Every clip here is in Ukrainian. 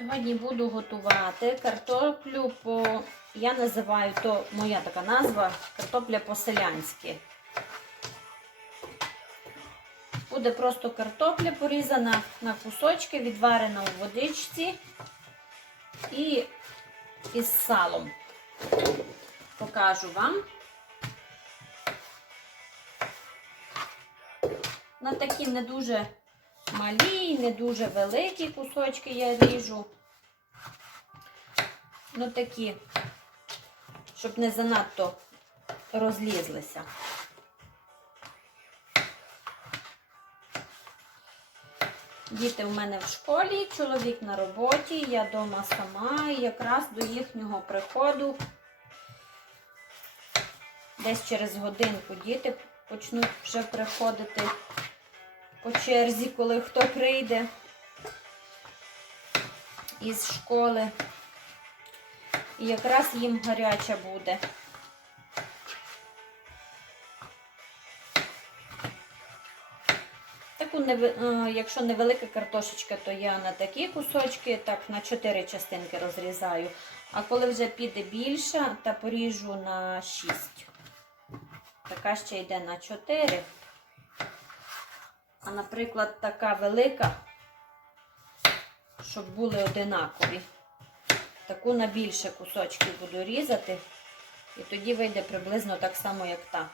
Сьогодні буду готувати картоплю по, я називаю то моя така назва, картопля по-селянськи. Буде просто картопля порізана на кусочки, відварена у водичці і із салом. Покажу вам. На такі не дуже малі, не дуже великі кусочки я ріжу. Ну такі, щоб не занадто розлізлися. Діти в мене в школі, чоловік на роботі, я вдома сама і якраз до їхнього приходу десь через годинку діти почнуть вже приходити по черзі, коли хто прийде із школи. І якраз їм гаряча буде. Таку е, якщо невелика картошечка, то я на такі кусочки, так на 4 частинки розрізаю. А коли вже піде більша, та поріжу на 6. Така ще йде на 4. А, наприклад, така велика, щоб були одинакові. Таку на більше кусочки буду різати. І тоді вийде приблизно так само, як та.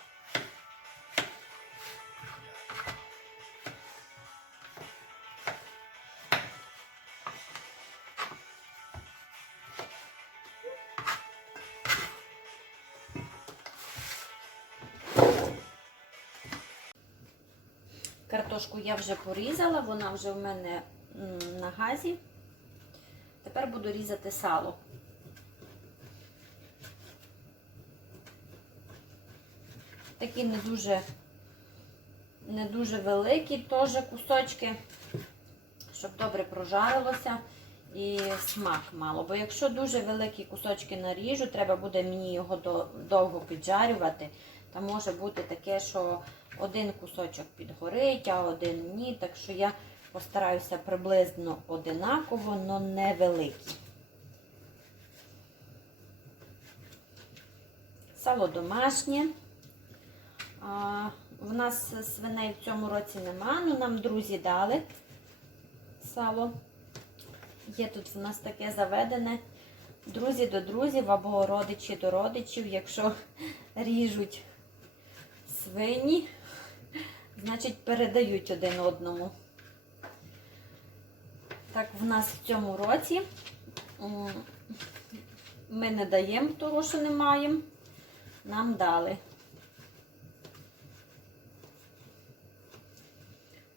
Картошку я вже порізала, вона вже в мене на газі. Тепер буду різати сало. Такі не дуже, не дуже великі теж кусочки, щоб добре прожарилося і смак мало. Бо якщо дуже великі кусочки наріжу, треба буде мені його довго піджарювати. Та може бути таке, що один кусочок підгорить, а один ні. Так що я постараюся приблизно одинаково, але невеликі. Сало домашнє. А, в нас свиней в цьому році нема, ну нам друзі дали сало. Є тут в нас таке заведене. Друзі до друзів або родичі до родичів, якщо ріжуть свині, значить передають один одному. Так, в нас в цьому році ми не даємо того, що не маємо. Нам дали.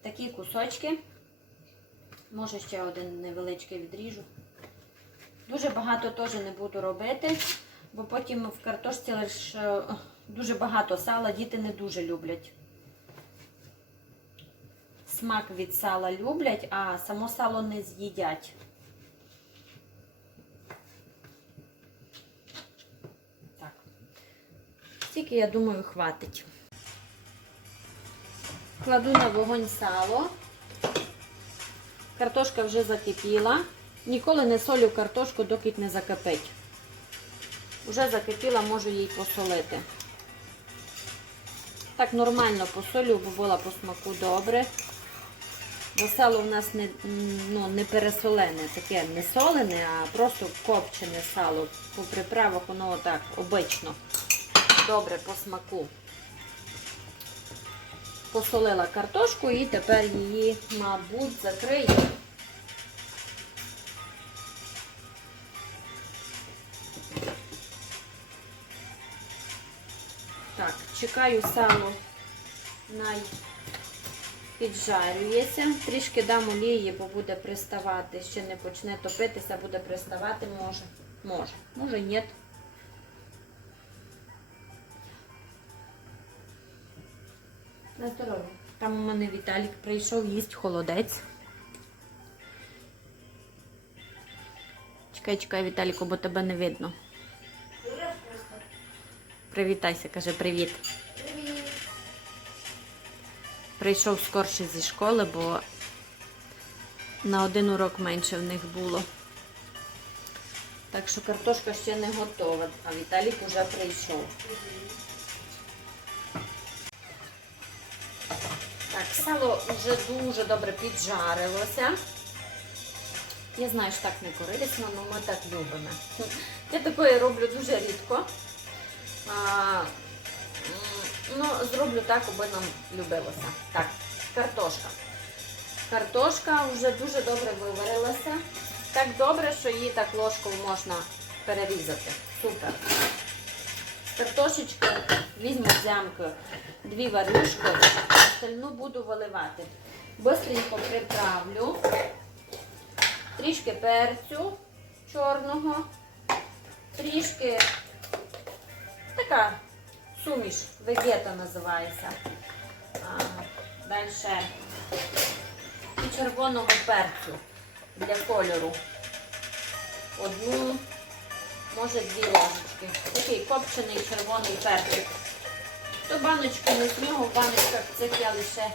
Такі кусочки. Може ще один невеличкий відріжу. Дуже багато теж не буду робити, бо потім в картошці лише дуже багато сала, діти не дуже люблять. Смак від сала люблять, а само сало не з'їдять. Так. Стільки, я думаю, хватить. Кладу на вогонь сало. Картошка вже закипіла. Ніколи не солю картошку, доки не закипить. Уже закипіла, можу їй посолити. Так нормально посолю, бо була по смаку добре. Бо сало в нас не, ну, не пересолене, таке не солене, а просто копчене сало. По приправах воно так обично. Добре по смаку. Посолила картошку і тепер її, мабуть, закрию. Так, чекаю сало най піджарюється. Трішки дам олії, бо буде приставати. Ще не почне топитися, буде приставати, може. Може, може, ні. На здоров'я. Там у мене Віталік прийшов, їсть холодець. Чекай, чекай, Віталіку, бо тебе не видно. Привітайся, каже привіт. Прийшов скорше зі школи, бо на один урок менше в них було. Так що картошка ще не готова, а Віталік уже прийшов. Так, сало вже дуже добре піджарилося. Я знаю, що так не корисно, але ми так любимо. Я такої роблю дуже рідко. Ну, зроблю так, аби нам любилося. Так, картошка. Картошка вже дуже добре виварилася. Так добре, що її так ложкою можна перерізати. Супер. З Картошечки візьму зямку дві варюшки, остальну буду виливати. Бистренько приправлю. Трішки перцю чорного, трішки така суміш, вегета називається. Далі і червоного перцю для кольору. Одну, може дві ложечки. Такий копчений червоний перчик. До баночки не з нього, в баночках цих я лише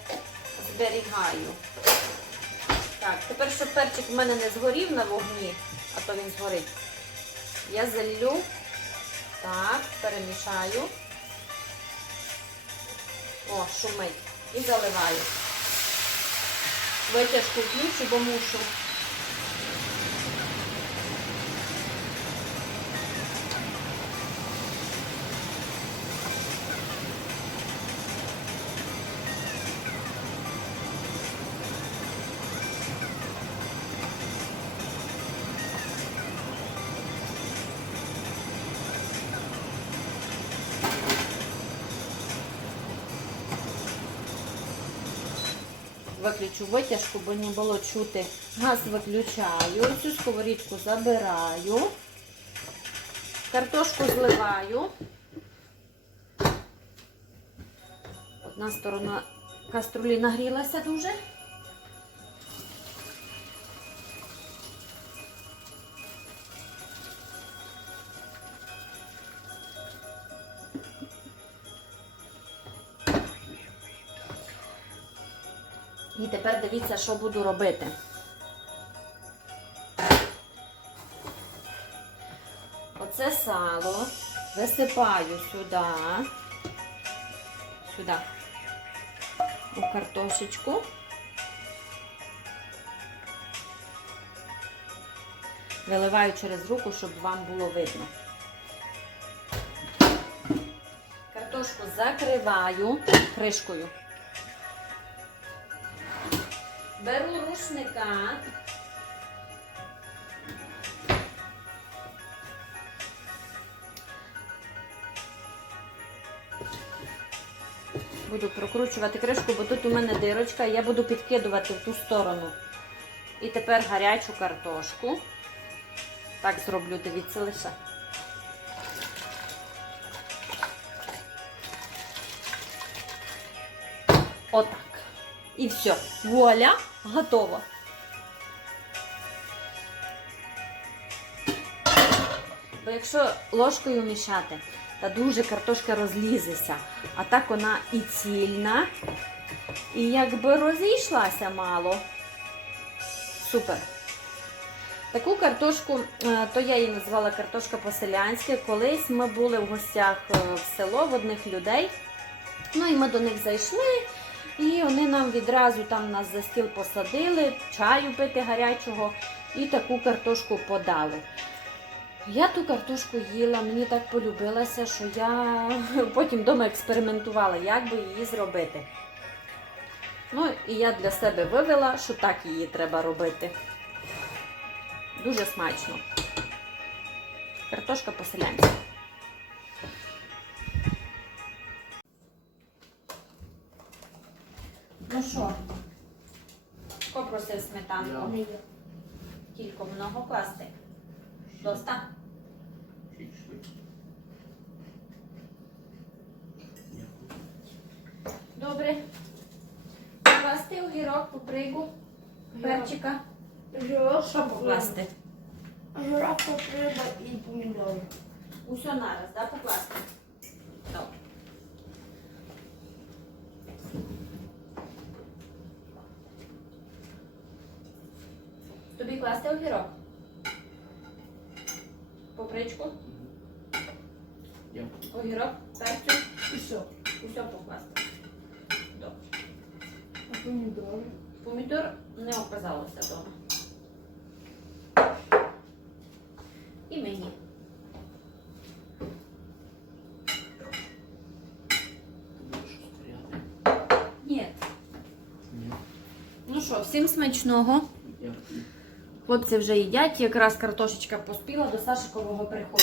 зберігаю. Так, тепер, щоб перчик в мене не згорів на вогні, а то він згорить, я залью, так, перемішаю. О, шумить. І заливаю. Витяжку включу, бо мушу. Виключу витяжку, бо не було чути. Газ виключаю, цю сковорідку забираю, картошку зливаю. Одна сторона каструлі нагрілася дуже. І тепер дивіться, що буду робити. Оце сало висипаю сюди, сюди, у картошечку. Виливаю через руку, щоб вам було видно. Картошку закриваю кришкою. Беру рушника. Буду прокручувати кришку, бо тут у мене дирочка, я буду підкидувати в ту сторону. І тепер гарячу картошку. Так зроблю, дивіться лише. Отак. І все. Вуаля, готово. Бо якщо ложкою мішати, та дуже картошка розлізеться, а так вона і цільна, і якби розійшлася мало. Супер. Таку картошку, е, то я її назвала картошка по-селянськи. Колись ми були в гостях е, в село в одних людей. Ну і ми до них зайшли. І вони нам відразу там нас за стіл посадили, чаю пити гарячого і таку картошку подали. Я ту картошку їла, мені так полюбилася, що я потім вдома експериментувала, як би її зробити. Ну і я для себе вивела, що так її треба робити. Дуже смачно. Картошка по-селянськи. Що, хто просив сметанку? Я. Тільки много класти. Доста? Добре. Покласти огірок, попригу, перчика. Жирок, Що покласти? Жирок, потреба і помідори. Усьо нараз, да, покласти? Тобі класти огірок? папричку, Я. огірок, перцю, І що? усе покласти. Добре. А помідори? Помідор не оказалося вдома. І мені. Ні. Ну що, всім смачного. Дякую. Хлопці вже їдять, якраз картошечка поспіла до Сашикового приходу.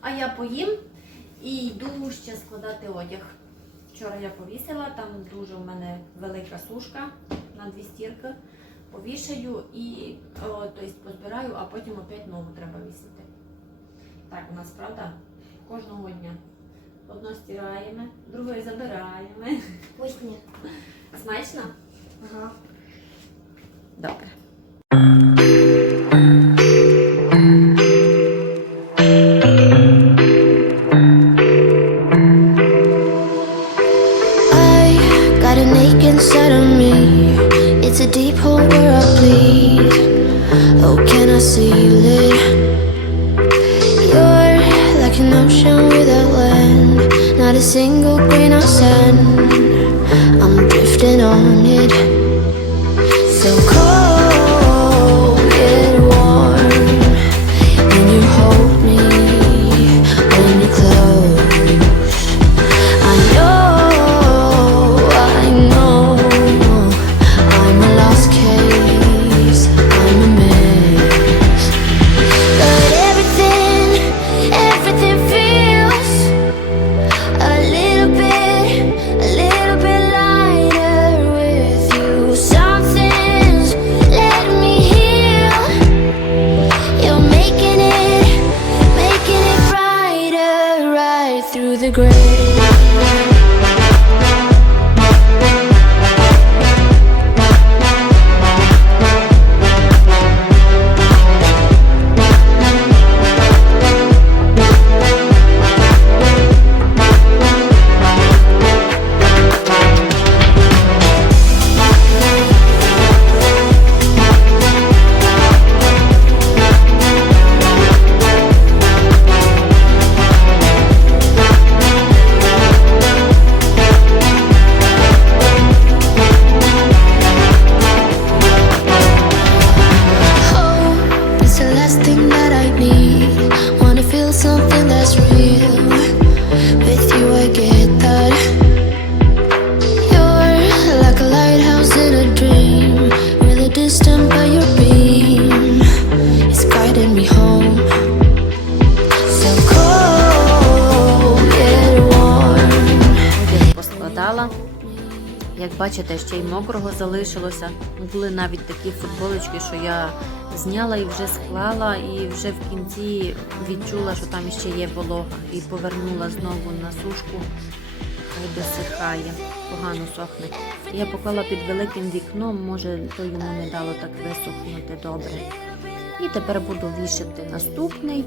А я поїм і йду ще складати одяг. Вчора я повісила, там дуже у мене велика сушка на дві стірки. Повішаю і о, тобто позбираю, а потім опять нову треба вісити. Так, у нас правда кожного дня. Одно стираємо, друге забираємо. Вкусні. Смачно? Ага. I got an ache inside of me. It's a deep hole where I bleed. Oh, can I seal it? You're like an ocean without land Not a single grain of sand. Бачите, ще й мокрого залишилося. Були навіть такі футболочки, що я зняла і вже склала, і вже в кінці відчула, що там ще є волога, і повернула знову на сушку. Хай досихає, погано сохне. Я поклала під великим вікном, може, то йому не дало так висохнути добре. І тепер буду вішати наступний.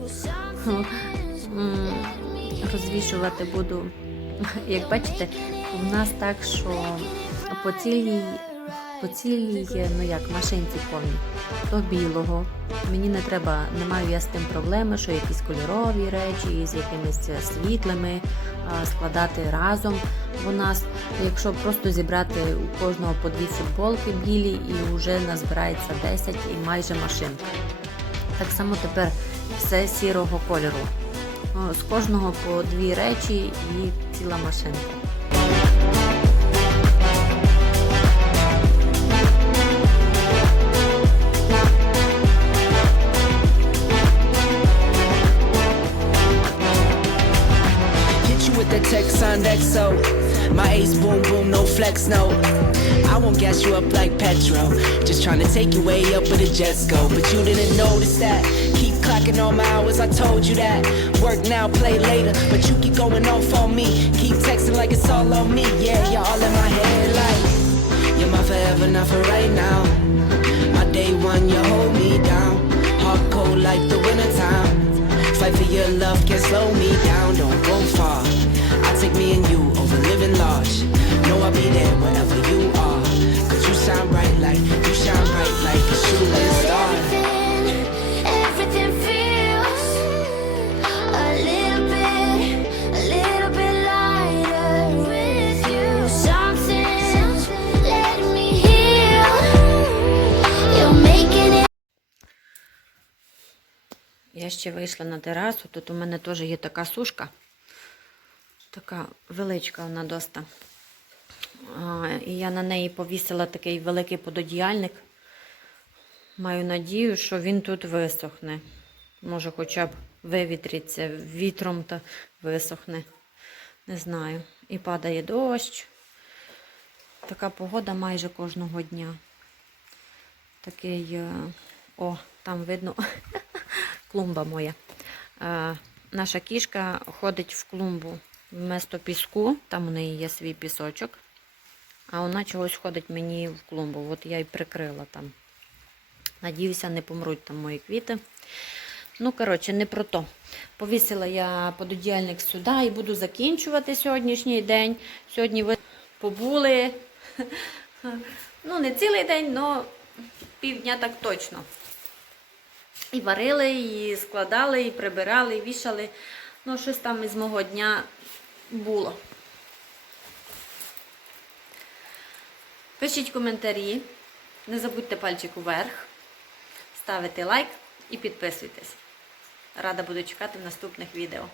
Розвішувати буду. Як бачите, у нас так, що по цілій, по цілій ну як, машинці повні. То білого. Мені не треба, не маю я з тим проблеми, що якісь кольорові речі з якимись світлими складати разом. У нас, якщо просто зібрати у кожного по дві футболки білі, і вже назбирається 10 і майже машинка. Так само тепер все сірого кольору. З кожного по дві речі і ціла машинка. Texan XO. My ace boom boom, no flex, no. I won't gas you up like petrol. Just trying to take you way up where the jets go. But you didn't notice that. Keep clocking all my hours, I told you that. Work now, play later. But you keep going off on me. Keep texting like it's all on me. Yeah, you're all in my head like. You're my forever, not for right now. My day one, you hold me down. Hard cold like the wintertime. Fight for your love, can't slow me down. Don't go far. I take me and you over living large. Know I'll be there wherever you are. Cause you shine bright like, you shine bright like a shooting star. A little bit, a little bit lighter with you. Something, let me heal. You're making it. Я ще вийшла на терасу, тут у мене теж є така сушка. Така величка вона доста. І я на неї повісила такий великий пододіяльник. Маю надію, що він тут висохне. Може, хоча б вивітриться вітром та висохне. Не знаю. І падає дощ. Така погода майже кожного дня. Такий, е, о, там видно клумба моя. Е, Наша кішка ходить в клумбу вместо піску, там у неї є свій пісочок. А вона чогось ходить мені в клумбу. От я й прикрила там. Надіюся, не помруть там мої квіти. Ну, коротше, не про то. Повісила я пододіяльник сюди і буду закінчувати сьогоднішній день. Сьогодні ви побули. Ну, не цілий день, але півдня так точно. І варили, і складали, і прибирали, і вішали. Ну, щось там із мого дня було. Пишіть коментарі. Не забудьте пальчик вверх, ставити лайк і підписуйтесь. Рада буду чекати в наступних відео.